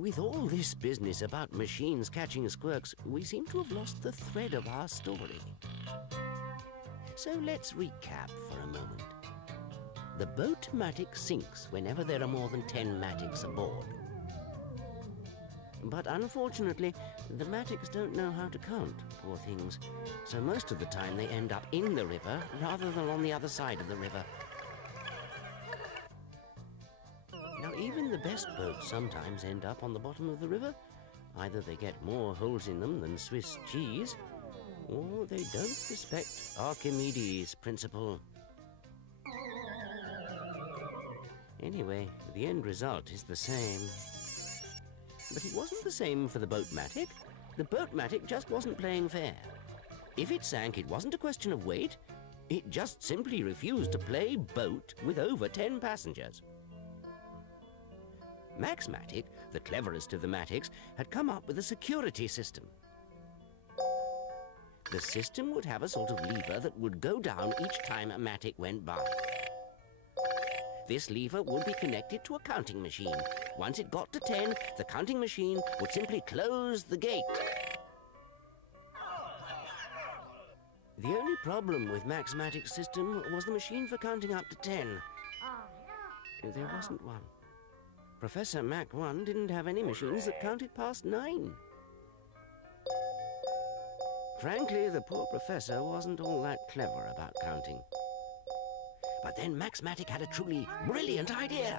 With all this business about machines catching squirks, we seem to have lost the thread of our story. So let's recap for a moment. The boat Matic sinks whenever there are more than 10 Matics aboard. But unfortunately, the Matics don't know how to count, poor things. So most of the time they end up in the river rather than on the other side of the river. Now, even the best boats sometimes end up on the bottom of the river. Either they get more holes in them than Swiss cheese, or they don't respect Archimedes' principle. Anyway, the end result is the same. But it wasn't the same for the boat Matic. The boat Matic just wasn't playing fair. If it sank, it wasn't a question of weight. It just simply refused to play boat with over 10 passengers. Max Matic, the cleverest of the Matics, had come up with a security system. The system would have a sort of lever that would go down each time a Matic went by. This lever would be connected to a counting machine. Once it got to 10, the counting machine would simply close the gate. The only problem with Max Matic's system was the machine for counting up to 10. There wasn't one. Professor Mach 1 didn't have any machines that counted past 9. Frankly, the poor professor wasn't all that clever about counting. But then Max Matic had a truly brilliant idea.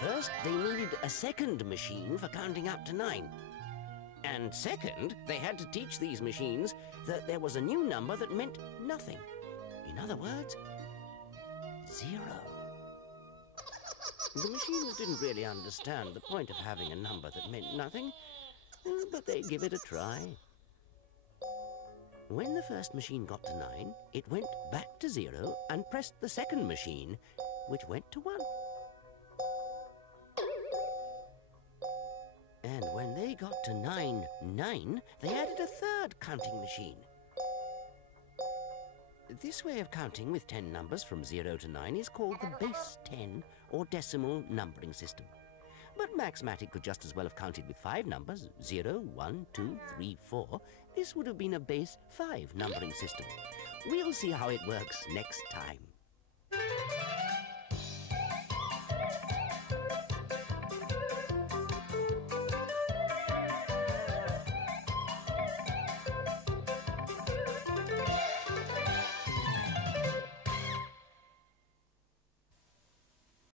First, they needed a second machine for counting up to 9. And second, they had to teach these machines that there was a new number that meant nothing. In other words, 0. The machines didn't really understand the point of having a number that meant nothing, but they'd give it a try. When the first machine got to 9, it went back to 0 and pressed the second machine, which went to 1. And when they got to 9, they added a third counting machine. This way of counting with 10 numbers from 0 to 9 is called the base 10 or decimal numbering system. But Max Matic could just as well have counted with 5 numbers, 0, 1, 2, 3, 4. This would have been a base 5 numbering system. We'll see how it works next time.